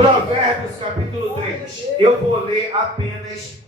Provérbios capítulo 3. Eu vou ler apenas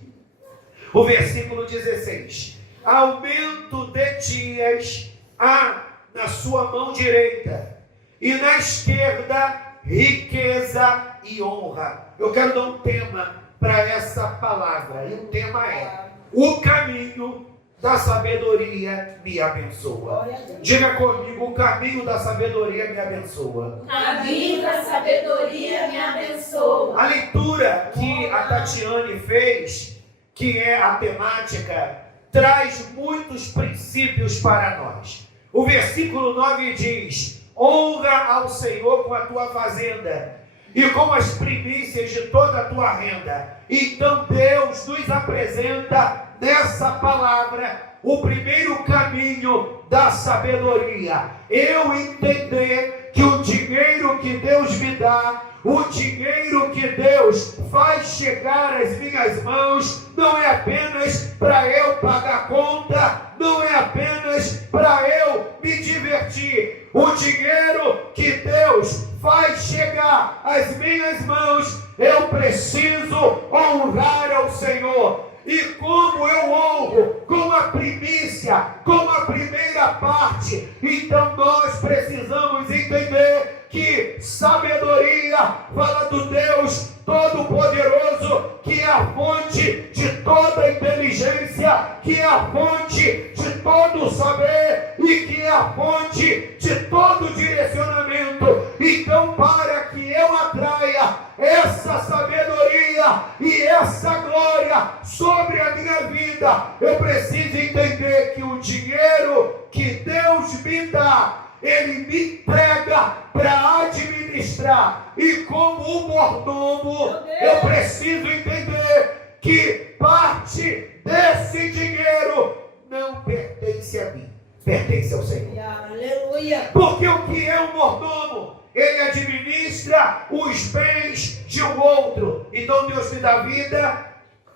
o versículo 16. Aumento de dias há na sua mão direita, e na esquerda riqueza e honra. Eu quero dar um tema para essa palavra, e o tema é: o caminho da sabedoria me abençoa. Diga comigo: o caminho da sabedoria me abençoa. O caminho da sabedoria me abençoa. A leitura que a Tatiane fez, que é a temática, traz muitos princípios para nós. O versículo 9 diz: honra ao Senhor com a tua fazenda e com as primícias de toda a tua renda. Então Deus nos apresenta nessa palavra o primeiro caminho da sabedoria. Eu entender que o dinheiro que Deus me dá, o dinheiro que Deus faz chegar às minhas mãos, não é apenas para eu pagar conta, não é apenas para eu me divertir. O dinheiro que Deus faz chegar às minhas mãos, eu preciso honrar ao Senhor. E como eu honro? Com a primícia, com a primeira parte. Então nós precisamos entender que sabedoria fala do Deus Todo-Poderoso, que é a fonte de toda inteligência, que é a fonte de todo saber e que é a fonte de todo direcionamento. Então, para que eu atraia essa sabedoria e essa glória sobre a minha vida, eu preciso entender que o dinheiro que Deus me dá, Ele me entrega para administrar. E como um mordomo, eu preciso entender que parte desse dinheiro não pertence a mim, pertence ao Senhor. Aleluia. Porque o que é um mordomo? Ele administra os bens de um outro. Então Deus me dá vida,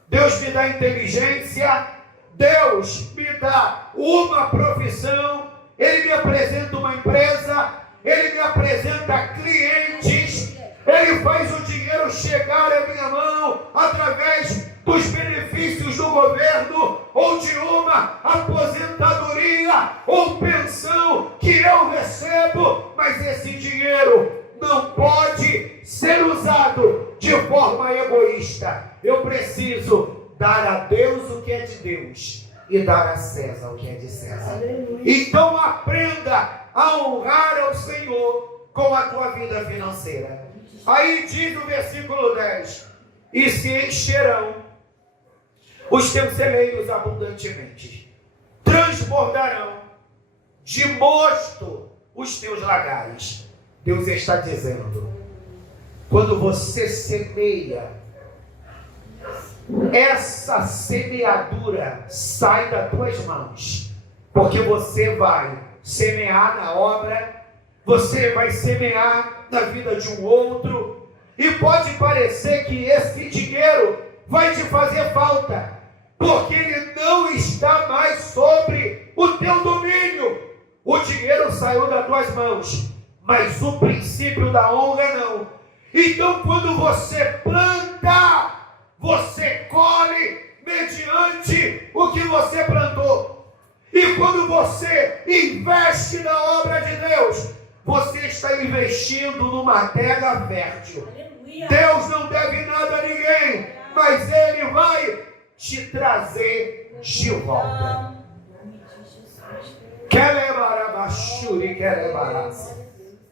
Deus me dá inteligência, Deus me dá uma profissão, Ele me apresenta uma empresa, Ele me apresenta clientes, Ele faz o dinheiro chegar à minha mão através dos benefícios do governo, ou de uma aposentadoria, ou pensão que eu recebo, mas esse dinheiro não pode ser usado de forma egoísta. Eu preciso dar a Deus o que é de Deus e dar a César o que é de César. Aleluia. Então aprenda a honrar ao Senhor com a tua vida financeira. Aí diz no versículo 10: e se encherão os teus celeiros abundantemente, transbordarão de mosto os teus lagares. Deus está dizendo: quando você semeia, essa semeadura sai das tuas mãos, porque você vai semear na obra, você vai semear na vida de um outro, e pode parecer que esse dinheiro vai te fazer falta, porque ele não está mais sobre o teu domínio. O dinheiro saiu das tuas mãos, mas o princípio da honra não. Então quando você planta, você colhe mediante o que você plantou. E quando você investe na obra de Deus, você está investindo numa terra fértil. Aleluia. Deus não deve nada a ninguém, mas Ele vai te trazer de volta.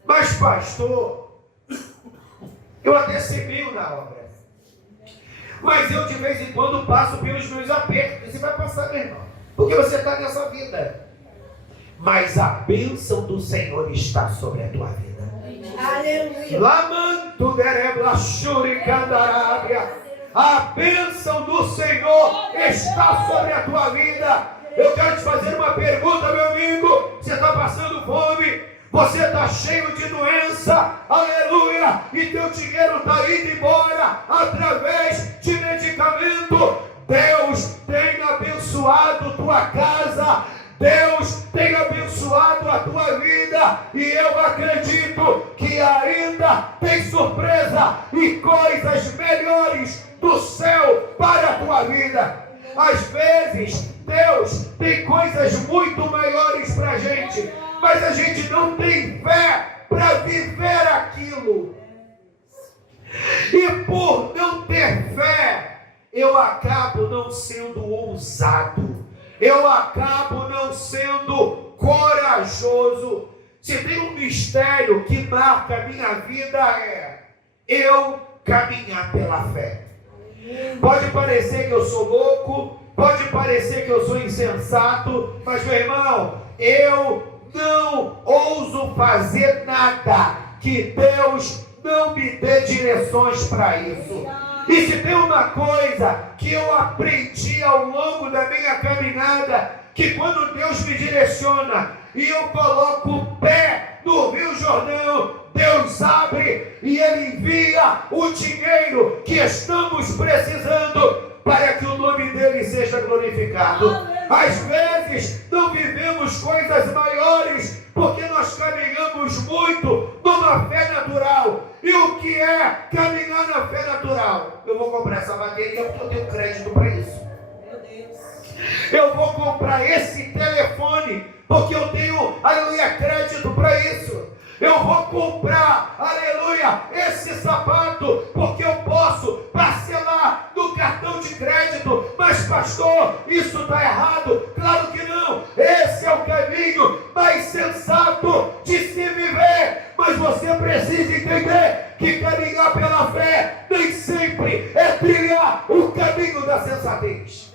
Mas pastor, eu até semeio na obra, mas eu de vez em quando passo pelos meus apertos. Você vai passar, meu irmão, porque você está nessa vida. Mas a bênção do Senhor está sobre a tua vida. Aleluia. Lamanto dereblachuri candarábia. A bênção do Senhor está sobre a tua vida. Eu quero te fazer uma pergunta, meu amigo. Você está passando fome? Você está cheio de doença? Aleluia! E teu dinheiro está indo embora através de medicamento. Deus tem abençoado tua casa. Deus tem abençoado a tua vida, e eu acredito que ainda tem surpresa e coisas melhores do céu para a tua vida. Às vezes, Deus tem coisas muito maiores para a gente, mas a gente não tem fé para viver aquilo. E por não ter fé, eu acabo não sendo ousado, eu acabo não sendo corajoso. Se tem um mistério que marca a minha vida, é eu caminhar pela fé. Pode parecer que eu sou louco, pode parecer que eu sou insensato, mas, meu irmão, eu não ouso fazer nada que Deus não me dê direções para isso. E se tem uma coisa que eu aprendi ao longo da minha caminhada, que quando Deus me direciona e eu coloco o pé no Rio Jordão, Deus abre e Ele envia o dinheiro que estamos precisando para que o nome dEle seja glorificado. Às vezes não vivemos coisas maiores porque nós caminhamos muito numa fé natural. E o que é caminhar na fé natural? Eu vou comprar essa bateria porque eu tenho crédito para isso. Eu vou comprar esse telefone porque eu tenho, aleluia, crédito para isso. Eu vou comprar, aleluia, esse sapato porque eu posso parcelar no cartão de crédito. Mas, pastor, isso está errado. Claro que não. Esse é o caminho mais sensato de se viver. Mas você precisa entender que caminhar pela fé nem sempre é trilhar o caminho da sensatez.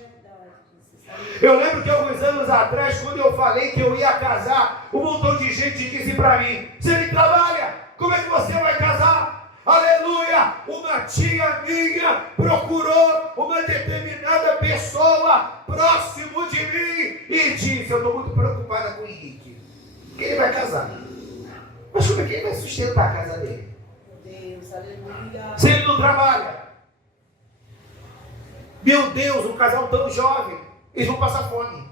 Eu lembro que alguns anos atrás, quando eu falei que eu ia casar, um montão de gente disse para mim: você nem trabalha, como é que você vai casar? Aleluia! Uma tia minha procurou uma determinada pessoa próximo de mim e disse: eu estou muito preocupada com o Henrique, porque ele vai casar. Mas como é que ele vai sustentar a casa dele? Deus, aleluia. Se ele não trabalha. Meu Deus, um casal tão jovem, eles vão passar fome.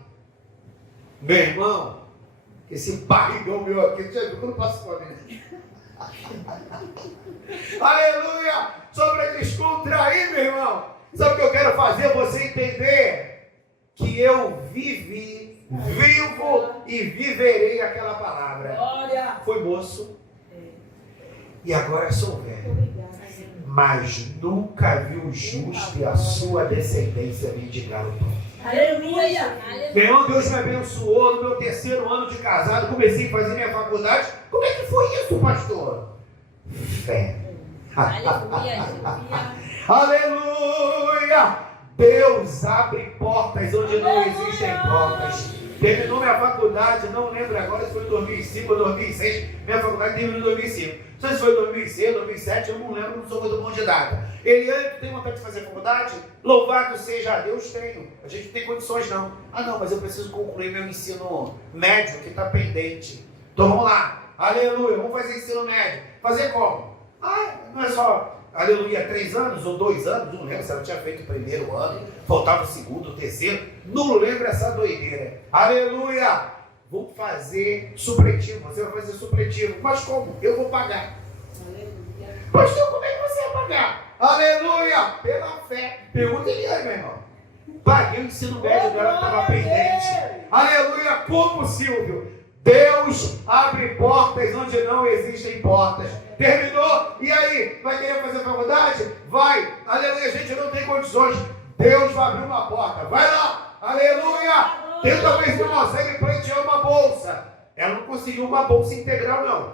Meu irmão, esse barrigão meu aqui, já viu que eu não passo fome, né? Aleluia! Só para descontrair, meu irmão. Sabe o que eu quero fazer? Você entender que eu vivi, vivo e viverei aquela palavra. Glória. Fui moço e agora sou velho, mas nunca vi o justo e a sua descendência mendigar o pão. Aleluia. Meu irmão, Deus me abençoou no meu 3º ano de casado, comecei a fazer minha faculdade. Como é que foi isso, pastor? Fé. Aleluia. Aleluia! Deus abre portas onde não existem portas. Terminou minha faculdade, não lembro agora se foi em 2005 ou 2006. Minha faculdade terminou em 2005. Não sei se foi em 2006, 2007, eu não lembro, não sou muito bom de data. Eliane, tu tem vontade de fazer faculdade? Louvado seja Deus, tenho. A gente não tem condições não. Ah não, mas eu preciso concluir meu ensino médio que está pendente. Então vamos lá. Aleluia, vamos fazer ensino médio. Fazer como? Ah, não é só... Aleluia, 3 anos ou 2 anos, não lembro se ela tinha feito o 1º ano, faltava o 2º, o 3º, não lembro essa doideira. Aleluia, vou fazer supletivo, você vai fazer supletivo, mas como? Eu vou pagar. Aleluia. Pastor, como é que você vai pagar? Aleluia, pela fé. Pergunta ele aí, meu irmão. Paguei o ensino médio dela que estava pendente. Aleluia, como, Silvio? Deus abre portas onde não existem portas. Terminou? E aí? Vai querer fazer faculdade? Vai. Aleluia, a gente não tem condições. Deus vai abrir uma porta. Vai lá. Aleluia. Tenta ver se consegue pleitear uma bolsa. Ela não conseguiu uma bolsa integral, não.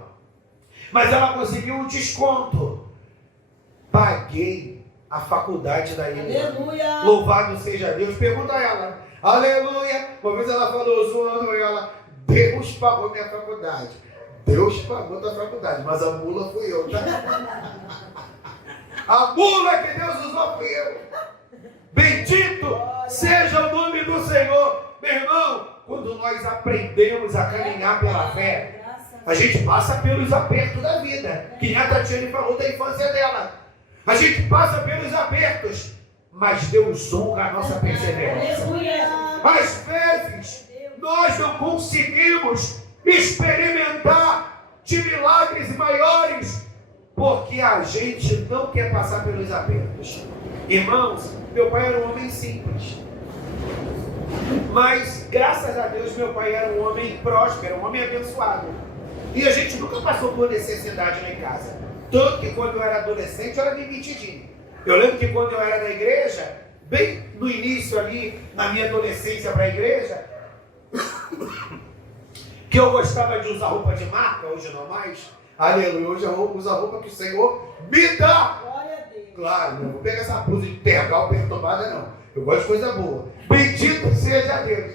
Mas ela conseguiu um desconto. Paguei a faculdade da Eliane. Aleluia. Louvado seja Deus. Pergunta a ela. Aleluia. Uma vez ela falou, zoando ela: Deus pagou minha faculdade. Deus pagou da faculdade, mas a mula fui eu, tá? A mula que Deus usou fui eu. Bendito seja o nome do Senhor. Meu irmão, quando nós aprendemos a caminhar pela fé, a gente passa pelos apertos da vida, que nem a Tatiane falou da infância dela. A gente passa pelos apertos, mas Deus honra a nossa perseverança. Às vezes, nós não conseguimos experimentar de milagres maiores, porque a gente não quer passar pelos apertos. Irmãos, meu pai era um homem simples, mas graças a Deus meu pai era um homem próspero, um homem abençoado, e a gente nunca passou por necessidade lá em casa. Tanto que quando eu era adolescente eu era demitidinho. Eu lembro que quando eu era da igreja, bem no início ali, na minha adolescência para a igreja, que eu gostava de usar roupa de marca, hoje não mais. Aleluia, hoje eu uso a roupa que o Senhor me dá. Glória a Deus. Claro, não vou pegar essa blusa de tergal perturbada, não. Eu gosto de coisa boa. Bendito seja Deus.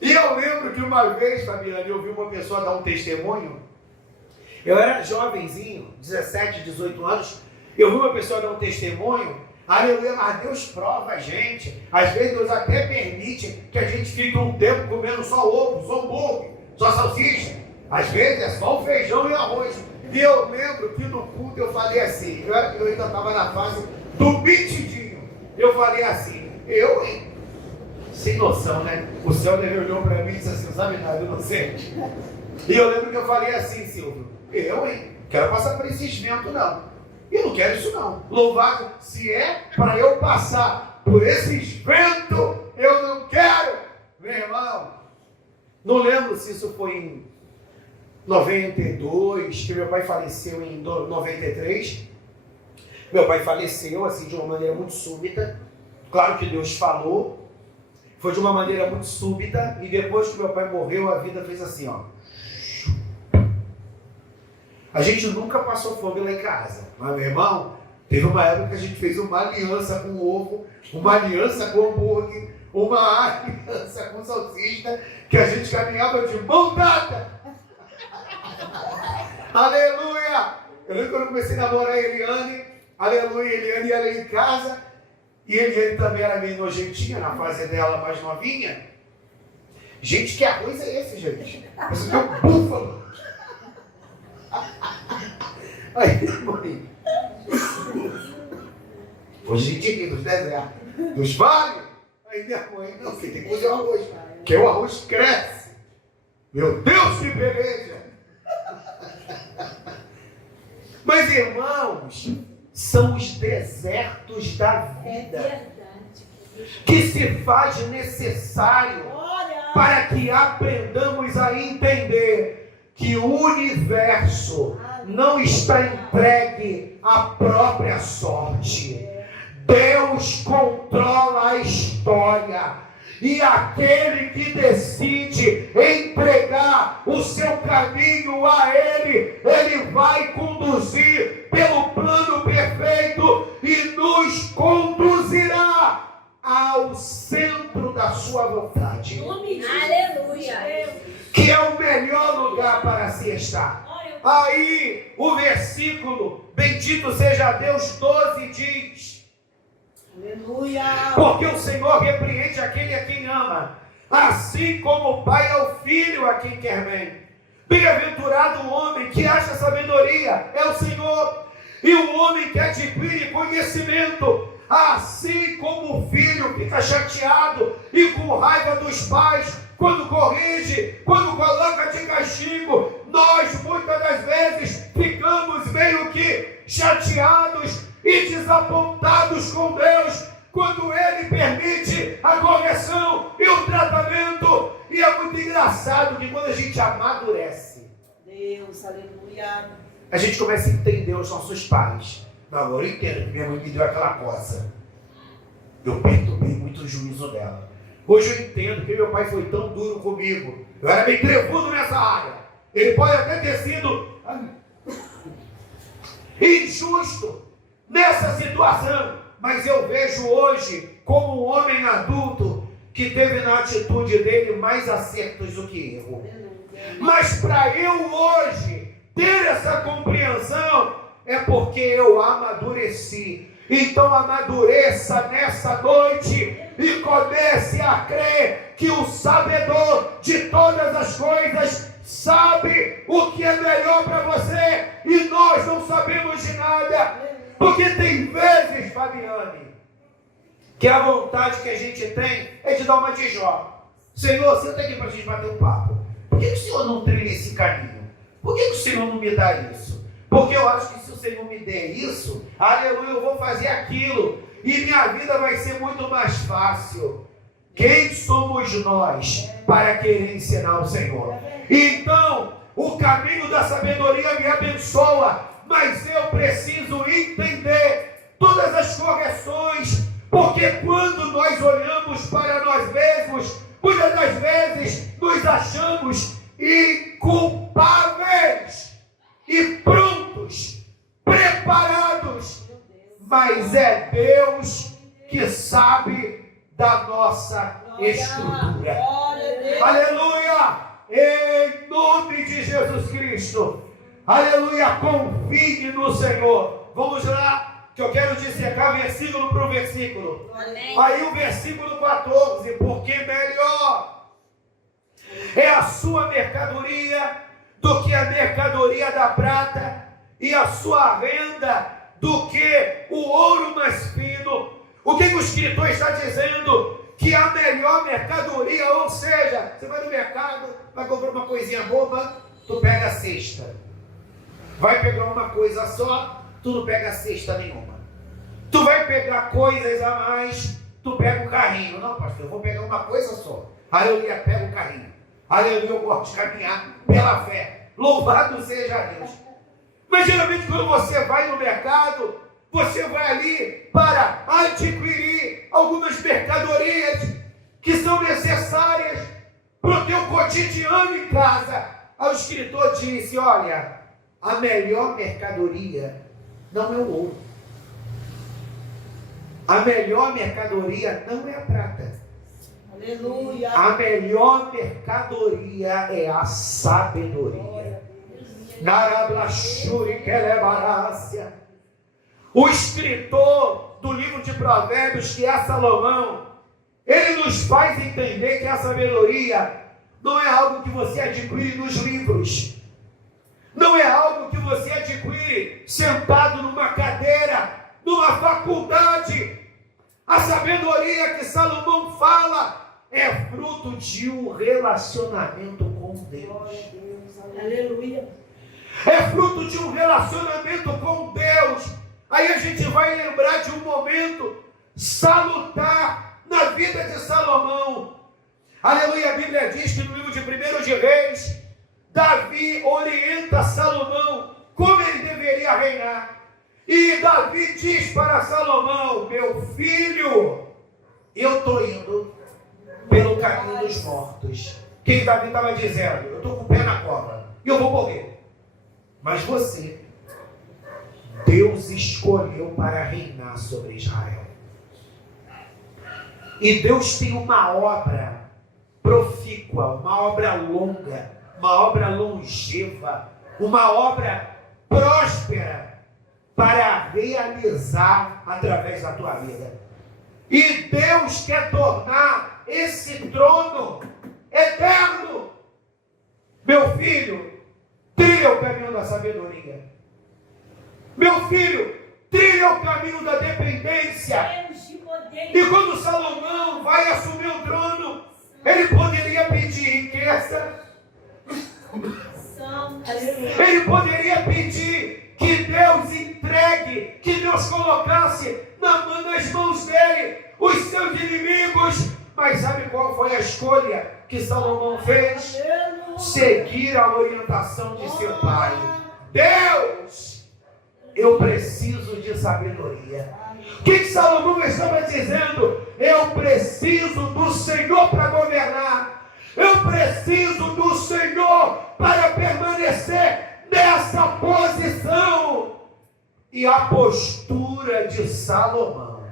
E eu lembro que uma vez, Fabiana, eu vi uma pessoa dar um testemunho. Eu era jovenzinho, 17, 18 anos. Eu vi uma pessoa dar um testemunho. Aleluia, mas Deus prova a gente. Às vezes Deus até permite que a gente fique um tempo comendo só ovo, só hambúrguer, só salsicha. Às vezes é só o feijão e arroz. E eu lembro que no culto eu falei assim, eu ainda estava na fase do mitidinho. Eu falei assim, hein? Sem noção, né? O céu olhou para mim e disse assim, não sabe nada, inocente. E eu lembro que eu falei assim, Silvio, hein? Quero passar por esse vento, não. Eu não quero isso, não. Louvado, se é para eu passar por esse vento, eu não quero. Meu irmão, não lembro se isso foi em 92, que meu pai faleceu em 93. Meu pai faleceu assim de uma maneira muito súbita. Claro que Deus falou. Foi de uma maneira muito súbita. E depois que meu pai morreu, a vida fez assim, ó. A gente nunca passou fome lá em casa. Mas, meu irmão, teve uma época que a gente fez uma aliança com ovo, uma aliança com hambúrguer, uma aliança com salsicha, que a gente caminhava de mão dada. Aleluia! Eu lembro quando eu comecei a namorar a Eliane. Aleluia, Eliane ia lá em casa. E Eliane também era meio nojentinha, na fase dela mais novinha. Gente, que arroz é esse, gente? Você tem um búfalo. Aí, mãe. Hoje a gente aqui dos desertos, dos vales. Aí minha mãe, não, você tem que cozer o arroz. Porque o arroz cresce. Meu Deus, que beleza! Mas, irmãos, são os desertos da vida que se faz necessário para que aprendamos a entender que o universo não está entregue à própria sorte. Deus controla a história. E aquele que decide entregar o seu caminho a Ele, Ele vai conduzir pelo plano perfeito e nos conduzirá ao centro da sua vontade. Aleluia. Que é o melhor lugar para se estar. Aí o versículo, bendito seja Deus, 12 diz: aleluia. Porque o Senhor repreende aquele a quem ama, assim como o Pai ao Filho a quem quer bem. Bem-aventurado o homem que acha sabedoria, é o Senhor, e o homem que adquire conhecimento, assim como o filho fica chateado e com raiva dos pais, quando corrige, quando coloca de castigo. Nós muitas das vezes ficamos meio que chateados e desapontados com Deus quando Ele permite a correção e o tratamento. E é muito engraçado que quando a gente amadurece, Deus, aleluia, a gente começa a entender os nossos pais. Não, agora eu entendo que minha mãe me deu aquela coça. Eu perturbei muito o juízo dela. Hoje eu entendo que meu pai foi tão duro comigo. Eu era bem trevudo nessa área. Ele pode até ter sido injusto nessa situação, mas eu vejo hoje como um homem adulto que teve na atitude dele mais acertos do que erro. Mas para eu hoje ter essa compreensão é porque eu amadureci. Então amadureça nessa noite e comece a crer que o sabedor de todas as coisas sabe o que é melhor para você e nós não sabemos de nada. Porque tem vezes, Fabiane, que a vontade que a gente tem é de dar uma de Jó. Senhor, senta aqui para a gente bater um papo. por que o Senhor não trilha esse caminho? Por que o Senhor não me dá isso? Porque eu acho que se o Senhor me der isso, aleluia, eu vou fazer aquilo, e minha vida vai ser muito mais fácil. Quem somos nós para querer ensinar o Senhor? Então, o caminho da sabedoria me abençoa, mas eu preciso entender todas as correções, porque quando nós olhamos para nós mesmos, muitas das vezes nos achamos inculpáveis e prontos, preparados, mas é Deus que sabe da nossa estrutura. Aleluia! Em nome de Jesus Cristo, aleluia, confie no Senhor. Vamos lá, que eu quero dissecar versículo por versículo. Amém. Aí o versículo 14, porque melhor é a sua mercadoria do que a mercadoria da prata, e a sua renda do que o ouro mais fino. O que o escritor está dizendo? Que a melhor mercadoria, ou seja, você vai no mercado, vai comprar uma coisinha boba, tu pega a cesta. Vai pegar uma coisa só, tu não pega a cesta nenhuma. Tu vai pegar coisas a mais, tu pega o carrinho. Não, pastor, eu vou pegar uma coisa só. Aleluia, pega o carrinho. Aleluia, eu gosto de caminhar pela fé. Louvado seja Deus. Mas geralmente quando você vai no mercado, você vai ali para adquirir algumas mercadorias que são necessárias para o teu cotidiano em casa. Aí o escritor disse, olha, a melhor mercadoria não é o ouro. A melhor mercadoria não é a prata. Aleluia. A melhor mercadoria é a sabedoria. O escritor do livro de Provérbios, que é Salomão, ele nos faz entender que a sabedoria não é algo que você adquire nos livros, não é algo que você adquire sentado numa cadeira, numa faculdade. A sabedoria que Salomão fala é fruto de um relacionamento com Deus. Aleluia. É fruto de um relacionamento com Deus. Aí a gente vai lembrar de um momento salutar na vida de Salomão. Aleluia, a Bíblia diz que no livro de 1 de Reis, Davi orienta Salomão como ele deveria reinar. E Davi diz para Salomão, meu filho, eu estou indo pelo caminho dos mortos. Quem Davi estava dizendo? Eu estou com o pé na cova e eu vou morrer. Mas você, Deus escolheu para reinar sobre Israel. E Deus tem uma obra profícua, uma obra longa, uma obra longeva, uma obra próspera para realizar através da tua vida. E Deus quer tornar esse trono eterno. Meu filho, trilha o caminho da sabedoria. Meu filho, trilha o caminho da dependência. E quando Salomão vai assumir o trono, ele poderia pedir riqueza. Ele poderia pedir que Deus entregue, que Deus colocasse nas mãos dele os seus inimigos. Mas sabe qual foi a escolha que Salomão fez? Seguir a orientação de seu pai. Deus, eu preciso de sabedoria. O que Salomão estava dizendo? Eu preciso do Senhor para governar. Eu preciso do Senhor para permanecer nessa posição. E a postura de Salomão,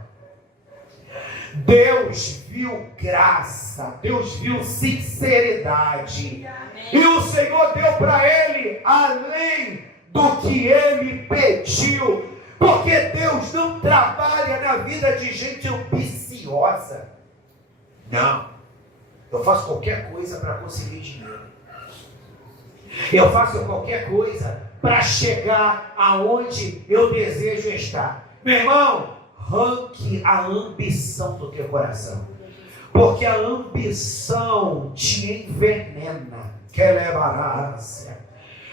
Deus viu graça, Deus viu sinceridade. E o Senhor deu para ele além do que ele pediu. Porque Deus não trabalha na vida de gente ambiciosa. Não. Eu faço qualquer coisa para conseguir dinheiro. Eu faço qualquer coisa para chegar aonde eu desejo estar. Meu irmão, arranque a ambição do teu coração. Porque a ambição te envenena.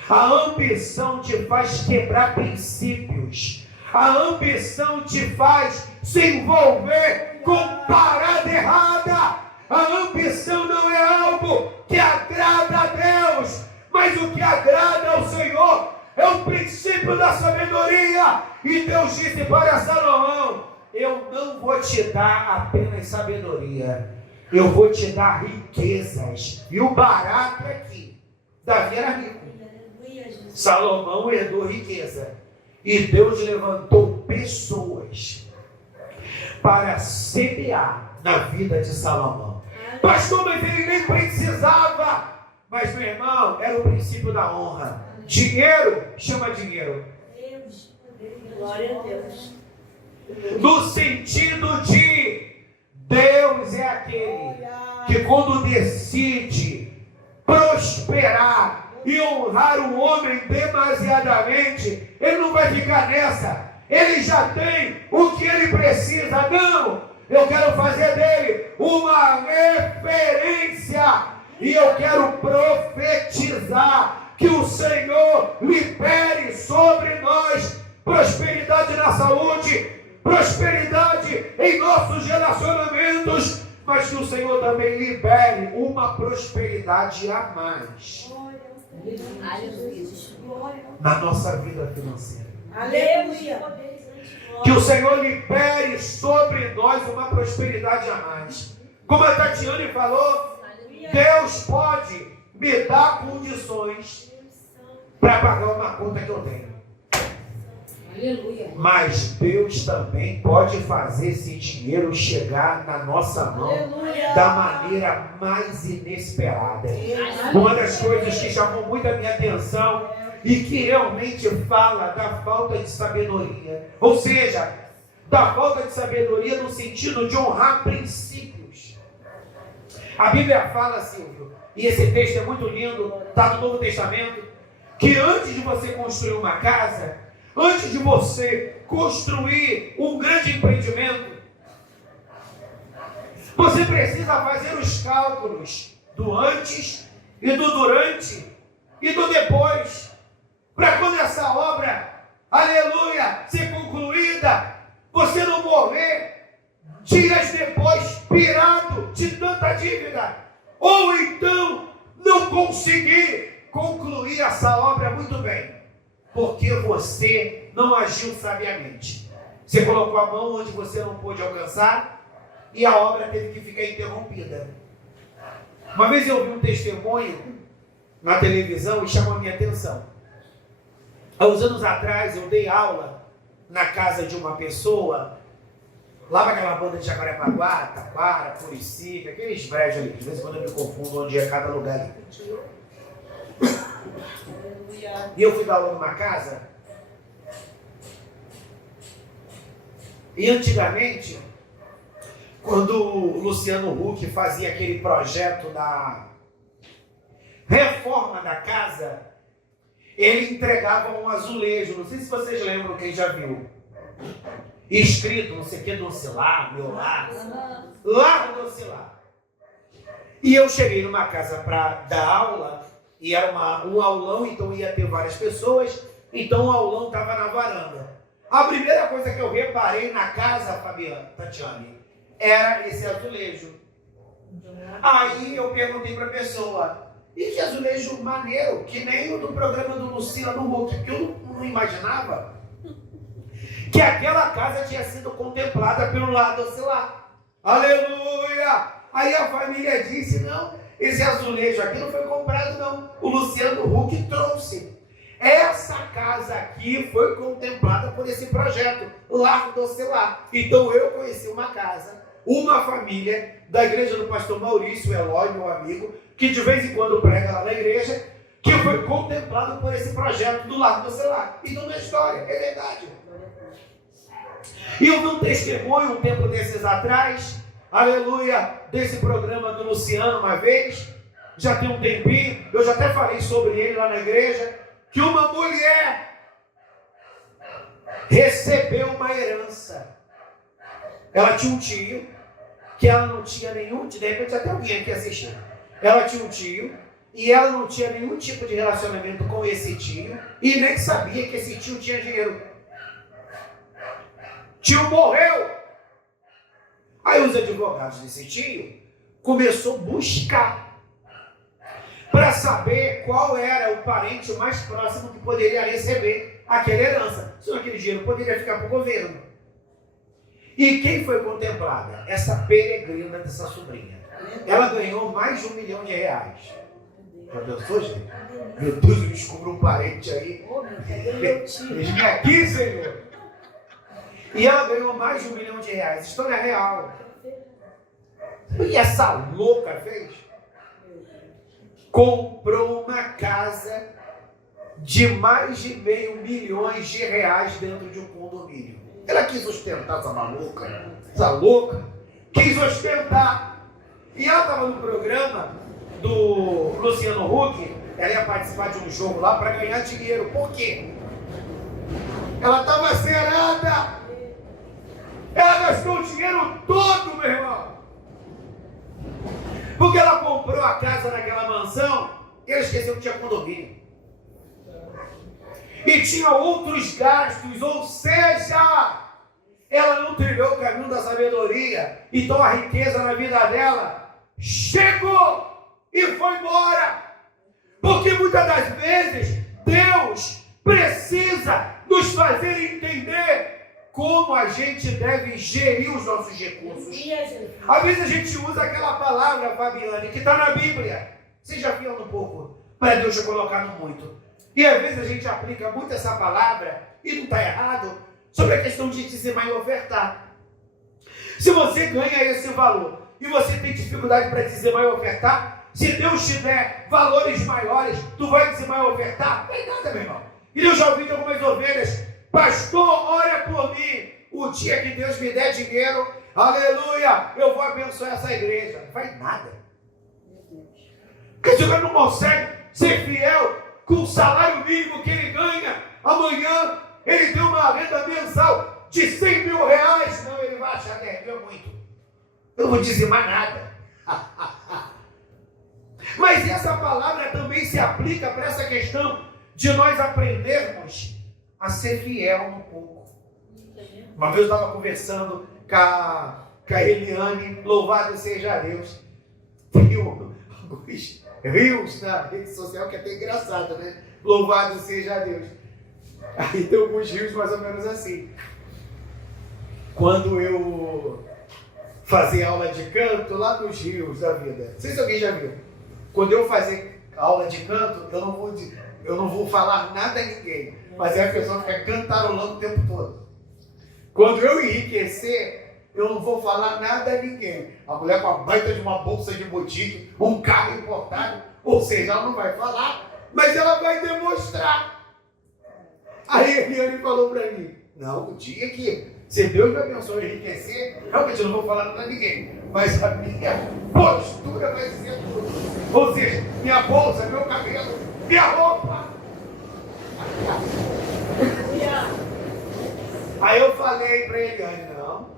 A ambição te faz quebrar princípios. A ambição te faz se envolver com parada errada. A ambição não é algo que agrada a Deus, mas o que agrada ao Senhor é o princípio da sabedoria. E Deus disse para Salomão: eu não vou te dar apenas sabedoria, eu vou te dar riquezas. E o barato é que Davi era rico, Salomão herdou riqueza. E Deus levantou pessoas para semear na vida de Salomão. Pastor, mas ele nem precisava. Mas, meu irmão, era o princípio da honra. Dinheiro chama dinheiro. Glória a Deus. No sentido de Deus é aquele que, quando decide prosperar e honrar o homem demasiadamente, ele não vai ficar nessa. Ele já tem o que ele precisa. Não, eu quero fazer dele uma referência. E eu quero profetizar que o Senhor libere sobre nós prosperidade na saúde, prosperidade em nossos relacionamentos, mas que o Senhor também libere uma prosperidade a mais na nossa vida financeira. Aleluia. Que o Senhor libere sobre nós uma prosperidade a mais. Como a Tatiane falou, Deus pode me dar condições para pagar uma conta que eu tenho. Aleluia. Mas Deus também pode fazer esse dinheiro chegar na nossa mão da maneira mais inesperada. Uma das coisas que chamou muito a minha atenção e que realmente fala da falta de sabedoria, ou seja, da falta de sabedoria no sentido de honrar princípios. A Bíblia fala, Silvio, e esse texto é muito lindo, está no Novo Testamento, que antes de você construir uma casa, antes de você construir um grande empreendimento, você precisa fazer os cálculos do antes e do durante e do depois, para quando essa obra, aleluia, ser concluída, você não morrer dias depois pirado de tanta dívida, ou então não conseguir concluir essa obra muito bem, porque você não agiu sabiamente. Você colocou a mão onde você não pôde alcançar e a obra teve que ficar interrompida. Uma vez eu vi um testemunho na televisão e chamou a minha atenção. Há uns anos atrás eu dei aula na casa de uma pessoa, lá naquela banda de Jacarepaguá, Taquara, Curicica, aqueles brejos ali, de vez em quando eu me confundo onde é cada lugar ali. E eu fui dar aula numa casa, e antigamente, quando o Luciano Huck fazia aquele projeto da reforma da casa, ele entregava um azulejo, não sei se vocês lembram, quem já viu, escrito, não sei o que, Docilar, meu lar, Lar Docilar. E eu cheguei numa casa para dar aula, e era um aulão, então ia ter várias pessoas, então o aulão estava na varanda. A primeira coisa que eu reparei na casa, Fabiana, Tatiane, era esse azulejo. Aí eu perguntei para a pessoa, e que azulejo maneiro, que nem o do programa do Luciano Huck, porque eu não imaginava que aquela casa tinha sido contemplada pelo Lar Docilar. Aleluia! Aí a família disse, não, esse azulejo aqui não foi comprado não, o Luciano Huck trouxe. Essa casa aqui foi contemplada por esse projeto, Lar Docilar. Então eu conheci uma casa, uma família da igreja do pastor Maurício Eloy, meu amigo, que de vez em quando prega lá na igreja, que foi contemplado por esse projeto do Lar Docilar. Então não é história, é verdade. E eu vi um testemunho um tempo desses atrás, aleluia, desse programa do Luciano uma vez, já tem um tempinho, eu já até falei sobre ele lá na igreja, que uma mulher recebeu uma herança. Ela tinha um tio, que ela não tinha nenhum, de repente até alguém aqui assistiu. Ela tinha um tio, e ela não tinha nenhum tipo de relacionamento com esse tio e nem sabia que esse tio tinha dinheiro. Tio morreu. Aí os advogados desse tio começou a buscar para saber qual era o parente mais próximo que poderia receber aquela herança. Senão aquele dinheiro poderia ficar para o governo. E quem foi contemplada? Essa peregrina dessa sobrinha. Ela ganhou mais de R$1 milhão. Já pensou, gente? Meu Deus, eu descobri um parente aí. Vem aqui, Senhor. E ela ganhou mais de R$1 milhão. História real. E essa louca fez? Comprou uma casa de mais de R$500 milhões dentro de um condomínio. Ela quis ostentar, essa louca, quis ostentar. E ela estava no programa do Luciano Huck, ela ia participar de um jogo lá para ganhar dinheiro. Por quê? Ela estava zerada. Ela gastou o dinheiro todo, meu irmão. Porque ela comprou a casa naquela mansão e ela esqueceu que tinha condomínio. E tinha outros gastos, ou seja, ela não trilhou o caminho da sabedoria. Então a riqueza na vida dela chegou e foi embora. Porque muitas das vezes Deus precisa nos fazer entender como a gente deve gerir os nossos recursos. Às vezes a gente usa aquela palavra, Fabiane, que está na Bíblia. Você já viu um pouco, para Deus ter colocado muito. E às vezes a gente aplica muito essa palavra, e não está errado, sobre a questão de dizimar e ofertar. Se você ganha esse valor, e você tem dificuldade para dizimar e ofertar, se Deus te der valores maiores, tu vai dizimar e ofertar? Não é nada, meu irmão. E eu já ouvi de algumas ovelhas: pastor, ora por mim, o dia que Deus me der dinheiro, aleluia, eu vou abençoar essa igreja. Não faz nada. Porque se você não consegue ser fiel com o salário mínimo que ele ganha, amanhã ele tem uma renda mensal de R$100 mil, não, ele vai achar 10 mil é muito. Eu não vou dizimar nada. Mas essa palavra também se aplica para essa questão de nós aprendermos a ser fiel um pouco. Uma vez eu estava conversando com a Eliane, louvado seja Deus. Tem alguns rios na rede social que é até engraçado, né? Louvado seja Deus. Aí tem alguns rios mais ou menos assim. Quando eu fazia aula de canto lá nos rios da vida, não sei se alguém já viu. Quando eu fazia aula de canto, eu não vou falar nada a ninguém, mas aí a pessoa fica cantarolando o tempo todo. Quando eu enriquecer, eu não vou falar nada a ninguém. A mulher com a baita de uma bolsa de boutique, um carro importado, ou seja, ela não vai falar, mas ela vai demonstrar. Aí a Eliane falou para mim: não, o dia que, se Deus me abençoe e enriquecer, realmente eu não vou falar nada a ninguém, mas a minha postura vai ser tudo. Ou seja, minha bolsa, meu cabelo, minha roupa. Aí eu falei para Eliane: não,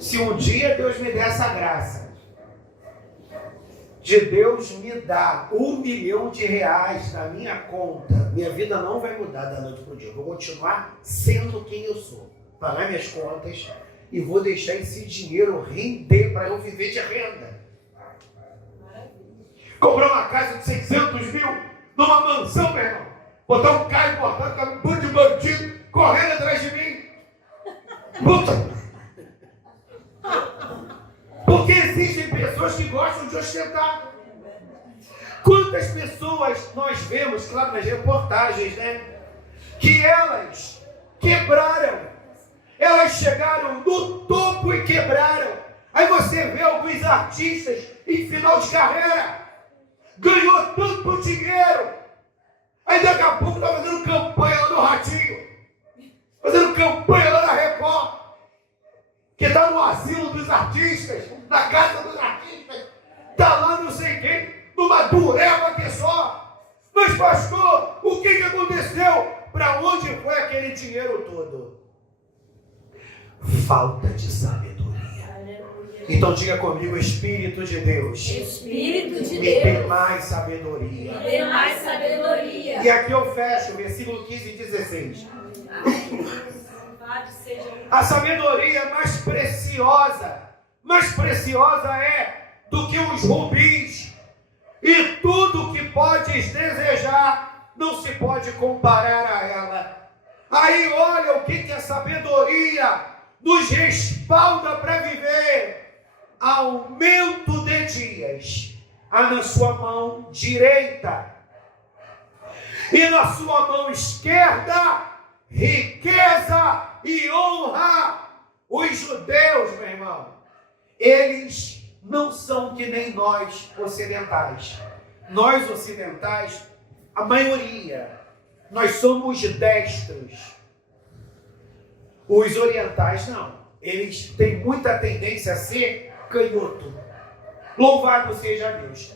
se um dia Deus me der essa graça de Deus me dar R$1 milhão na minha conta, minha vida não vai mudar da noite para o dia. Eu vou continuar sendo quem eu sou, pagar minhas contas e vou deixar esse dinheiro render para eu viver de renda. Comprar uma casa de 600 mil numa mansão, meu irmão, botar um carro importado, ficar um bando de bandido correndo atrás de mim. Puta! Porque existem pessoas que gostam de ostentar. Quantas pessoas nós vemos, claro, nas reportagens, né? Que elas quebraram. Elas chegaram no topo e quebraram. Aí você vê alguns artistas em final de carreira. Ganhou tanto dinheiro. Aí daqui a pouco está fazendo campanha lá no Ratinho. Fazendo campanha lá na Record. Que está no asilo dos artistas, na casa dos artistas, está lá não sei quem, numa dureba que só. Mas pastor, o que aconteceu? Para onde foi aquele dinheiro todo? Falta de sabedoria. Então diga comigo, Espírito de Deus, Espírito de me dê Deus, mais sabedoria. me dê mais sabedoria. E aqui eu fecho, versículo 15 e 16. A sabedoria mais preciosa é do que os rubis. E tudo que podes desejar não se pode comparar a ela. Aí olha o que a sabedoria nos respalda para viver. Aumento de dias há na sua mão direita, e na sua mão esquerda riqueza e honra. Os judeus, meu irmão, eles não são que nem nós ocidentais. Nós ocidentais, a maioria, nós somos destros. Os orientais não. Eles têm muita tendência a ser canhoto. Louvado seja Deus.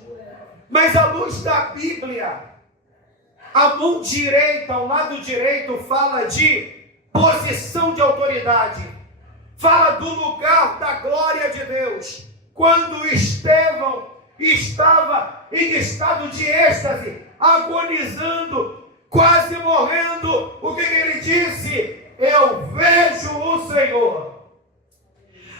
Mas à luz da Bíblia, a mão direita, ao lado direito, fala de posição de autoridade. Fala do lugar da glória de Deus. Quando Estevão estava em estado de êxtase, agonizando, quase morrendo, o que ele disse? Eu vejo o Senhor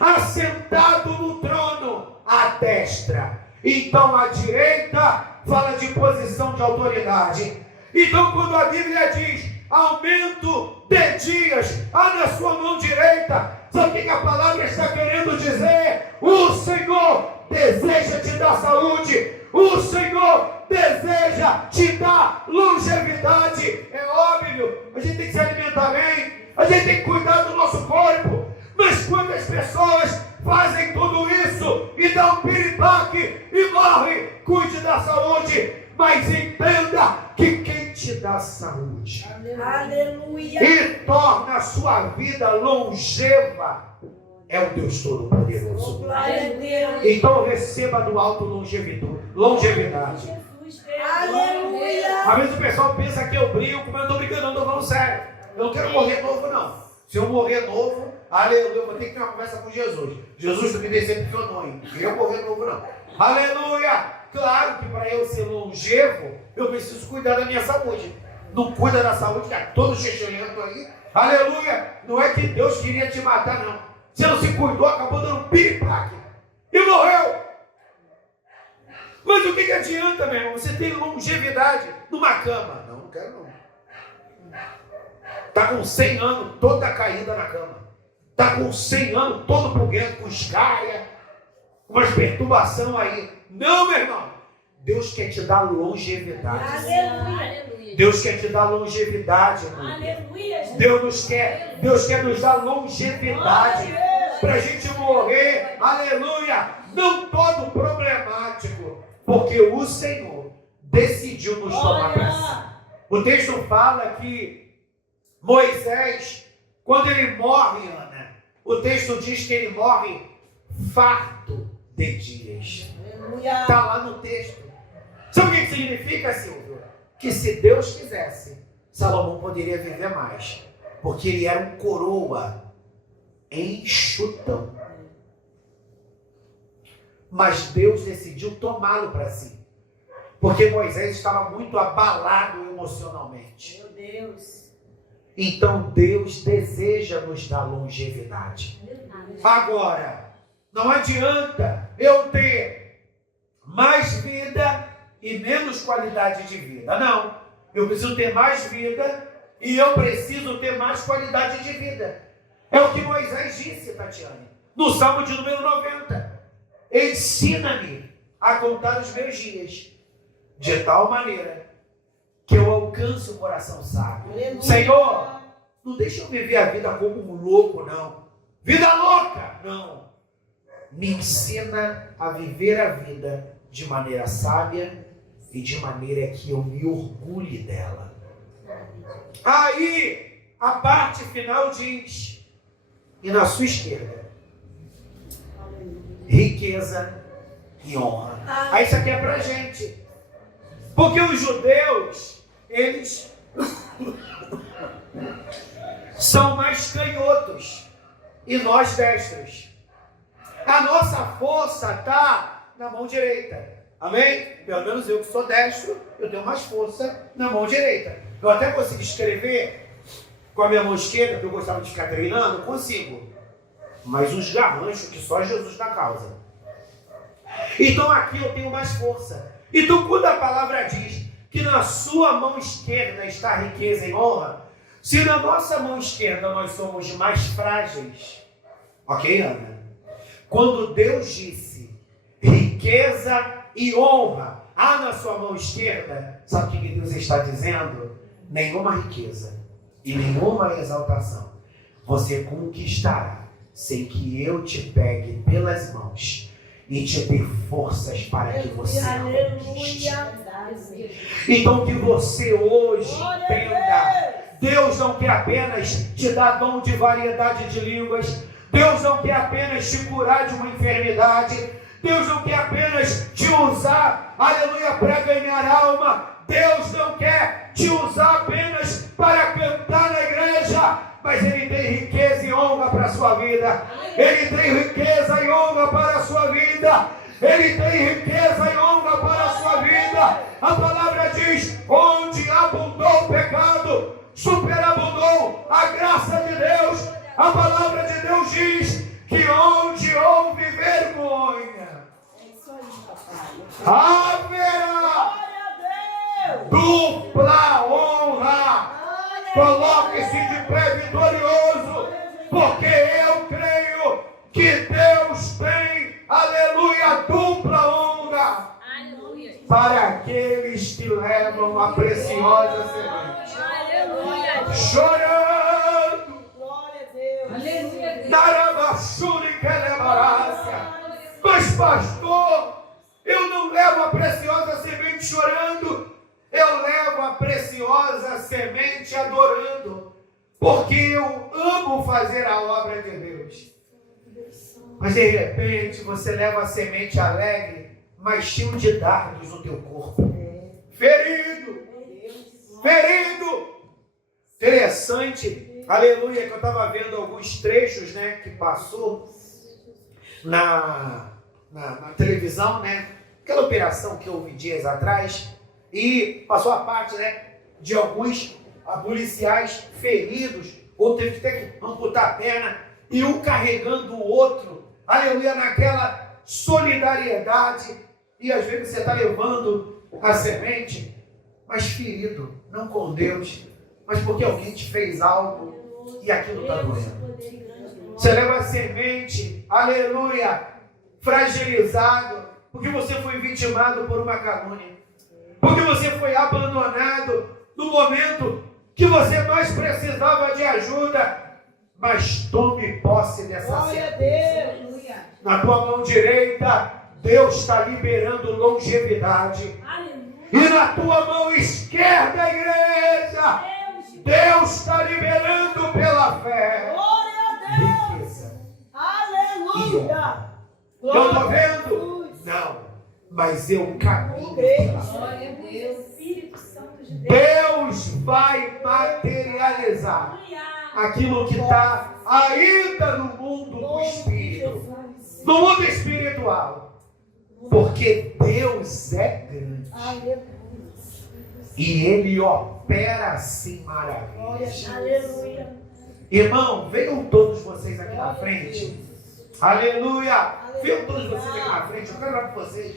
assentado no trono, à destra. Então a direita fala de posição de autoridade. Então quando a Bíblia diz aumento de dias há na sua mão direita, sabe o que a palavra está querendo dizer? O Senhor deseja te dar saúde, o Senhor deseja te dar longevidade. É óbvio, a gente tem que se alimentar bem, a gente tem que cuidar do nosso corpo. Mas quantas pessoas fazem tudo isso e dão um piripaque e morrem? Cuide da saúde, mas entenda que quem te dá saúde, aleluia, e torna a sua vida longeva é o Deus Todo-Poderoso. Então receba do alto longevidade. Aleluia. Às vezes o pessoal pensa que eu brinco, mas eu não estou brincando, não estou falando sério. Eu não quero morrer novo, não. Se eu morrer novo, aleluia, eu vou ter que ter uma conversa com Jesus. Jesus, tu me decepcionou, hein? Eu morrer novo, não. Aleluia! Claro que para eu ser longevo, eu preciso cuidar da minha saúde. Não cuida da saúde, que é todo chechelento aí. Aleluia! Não é que Deus queria te matar, não. Você não se cuidou, acabou dando piripaque e morreu. Mas o que adianta, meu irmão? Você tem longevidade numa cama. Não quero não. Está com 100 anos, toda caída na cama. Está com 100 anos, todo buguento, com escaia, com umas perturbações aí. Não, meu irmão. Deus quer te dar longevidade. Aleluia. Deus quer te dar longevidade. Aleluia. Deus quer nos dar longevidade. Para a gente morrer, aleluia, não todo problemático. Porque o Senhor decidiu nos tomar para si. O texto fala que Moisés, quando ele morre, Ana, o texto diz que ele morre farto de dias. Está lá no texto. Sabe o que significa, Silvio? Que se Deus quisesse, Salomão poderia viver mais. Porque ele era um coroa enxutão. Mas Deus decidiu tomá-lo para si. Porque Moisés estava muito abalado emocionalmente. Meu Deus. Então Deus deseja nos dar longevidade. Agora, não adianta eu ter mais vida e menos qualidade de vida. Não, eu preciso ter mais vida e eu preciso ter mais qualidade de vida. É o que Moisés disse, Tatiane, no Salmo de número 90. Ensina-me a contar os meus dias, de tal maneira que eu alcance o coração sábio. Senhor, não deixa eu viver a vida como um louco, não. Vida louca, não. Me ensina a viver a vida de maneira sábia e de maneira que eu me orgulhe dela. Aí, a parte final diz, e na sua esquerda, riqueza e honra. Aí isso aqui é pra gente. Porque os judeus, eles são mais canhotos e nós destros. A nossa força está na mão direita. Amém? Pelo menos eu que sou destro, eu tenho mais força na mão direita. Eu até consigo escrever com a minha mão esquerda, que eu gostava de ficar treinando, consigo. Mas os garranchos que só Jesus dá causa. Então aqui eu tenho mais força. Então quando a palavra diz que na sua mão esquerda está riqueza e honra, se na nossa mão esquerda nós somos mais frágeis, ok, Ana? Quando Deus disse riqueza e honra há na sua mão esquerda, sabe o que Deus está dizendo? Nenhuma riqueza e nenhuma exaltação você conquistará sem que eu te pegue pelas mãos e te dê forças para que você conquiste. Então que você hoje entenda, Deus não quer apenas te dar dom de variedade de línguas, Deus não quer apenas te curar de uma enfermidade, Deus não quer apenas te usar, aleluia, para ganhar alma, Deus não quer te usar apenas para cantar na igreja, mas Ele tem riqueza e honra para a sua vida. Ele tem riqueza e honra para a sua vida. Ele tem riqueza e honra para a sua vida. A palavra diz, onde abundou o pecado, superabundou a graça de Deus. A palavra de Deus diz que onde houve vergonha, haverá dupla honra. Coloque-se de pé vitorioso, porque eu creio que Deus tem, aleluia, dupla honra para aqueles que levam a preciosa semente. Chorando, darabachuri que levarácia. Mas pastor, eu não levo a preciosa semente chorando, eu levo a preciosa semente adorando, porque eu amo fazer a obra de Deus. Mas de repente você leva a semente alegre, mas cheio de dardos no teu corpo. Ferido. Interessante, aleluia, que eu estava vendo alguns trechos, né, que passou na televisão, né, aquela operação que houve dias atrás, e passou a parte, né, de alguns policiais feridos, ou teve que ter que amputar a perna, e um carregando o outro, aleluia, naquela solidariedade, e às vezes você está levando a semente, mas ferido, não com Deus, mas porque alguém te fez algo, e aquilo está doendo. Você leva a semente, aleluia, fragilizado, porque você foi vitimado por uma calúnia, porque você foi abandonado no momento que você mais precisava de ajuda. Mas tome posse dessa certeza. Na tua mão direita, Deus está liberando longevidade. E na tua mão esquerda, igreja, Deus está liberando pela fé riqueza. Aleluia! Eu estou vendo? Não. Mas eu caminho pela fé. Glória a Deus. Espírito Santo de Deus. Deus vai materializar aquilo que está ainda no mundo do Espírito, no mundo espiritual, porque Deus é grande e Ele opera assim maravilhas. Aleluia. Irmão, venham todos vocês aqui na frente. Aleluia. Venham todos vocês aqui na frente. Eu quero orar por vocês.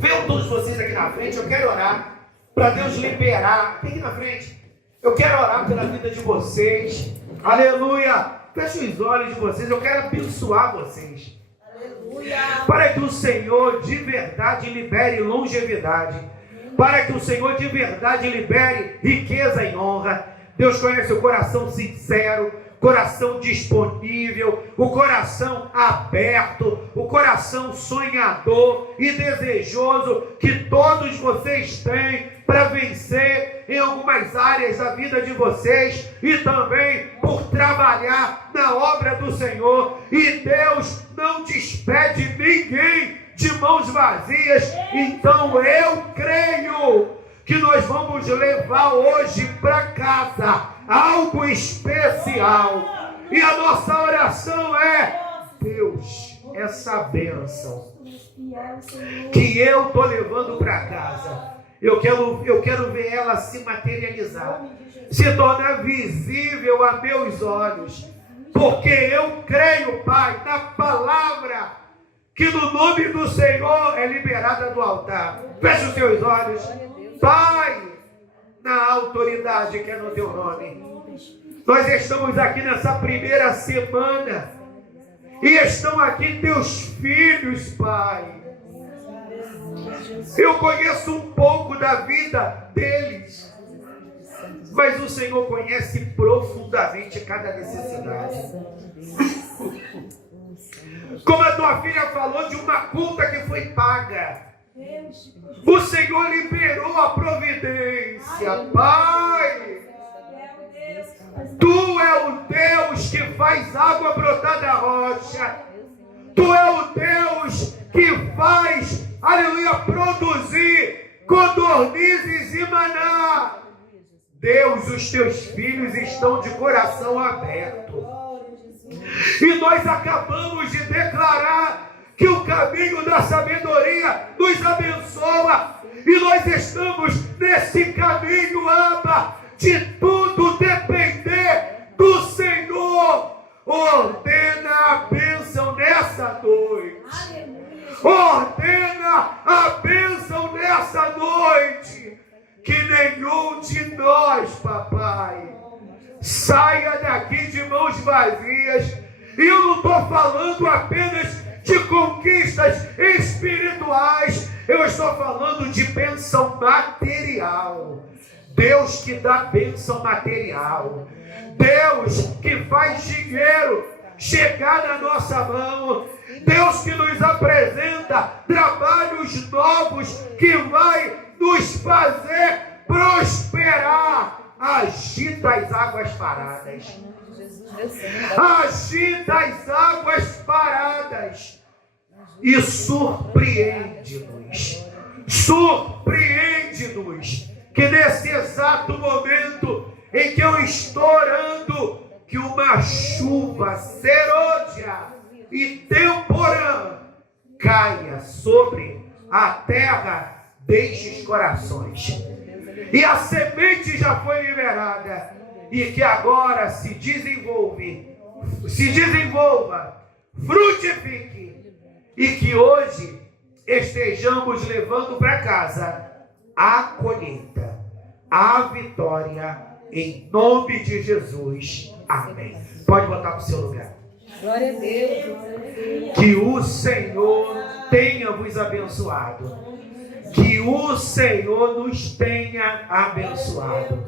Venham todos vocês aqui na frente. Eu quero orar para Deus liberar. Vem aqui na frente. Eu quero orar pela vida de vocês. Aleluia. Feche os olhos de vocês. Eu quero abençoar vocês. Aleluia. Para que o Senhor de verdade libere longevidade. Para que o Senhor de verdade libere riqueza e honra. Deus conhece o coração sincero, coração disponível, o coração aberto, o coração sonhador e desejoso que todos vocês têm para vencer em algumas áreas da vida de vocês e também por trabalhar na obra do Senhor. E Deus não despede ninguém de mãos vazias. Então eu creio que nós vamos levar hoje para casa algo especial. E a nossa oração é: Deus, essa bênção que eu estou levando para casa, eu quero ver ela se materializar, se tornar visível a meus olhos, porque eu creio, Pai, na palavra que no nome do Senhor é liberada do altar. Feche os seus olhos, Pai, na autoridade que é no teu nome. Nós estamos aqui nessa primeira semana e estão aqui teus filhos, Pai. Eu conheço um pouco da vida deles, mas o Senhor conhece profundamente cada necessidade. Como a tua filha falou de uma conta que foi paga, o Senhor liberou a providência, Pai. Tu é o Deus que faz água brotar da rocha. Tu é o Deus que faz, aleluia, produzir codornizes e maná. Deus, os teus filhos estão de coração aberto. E nós acabamos de declarar que o caminho da sabedoria nos abençoa. E nós estamos nesse caminho, Abba, de tudo depender do Senhor. Ordena a bênção nessa noite. Ordena a bênção nessa noite. Que nenhum de nós, papai, saia daqui de mãos vazias. E eu não estou falando apenas de conquistas espirituais. Eu estou falando de bênção material. Deus que dá bênção material. Deus que faz dinheiro chegar na nossa mão. Deus que nos apresenta trabalhos novos que vai nos fazer prosperar. Agita as águas paradas. Agita as águas paradas. E surpreende-nos. Surpreende-nos. Que nesse exato momento em que eu estou orando, que uma chuva serôdia e temporã caia sobre a terra destes corações. E a semente já foi liberada, e que agora se desenvolva, frutifique, e que hoje estejamos levando para casa a colheita, a vitória, em nome de Jesus. Amém. Pode botar para o seu lugar. Glória a Deus. Que o Senhor tenha vos abençoado. Que o Senhor nos tenha abençoado.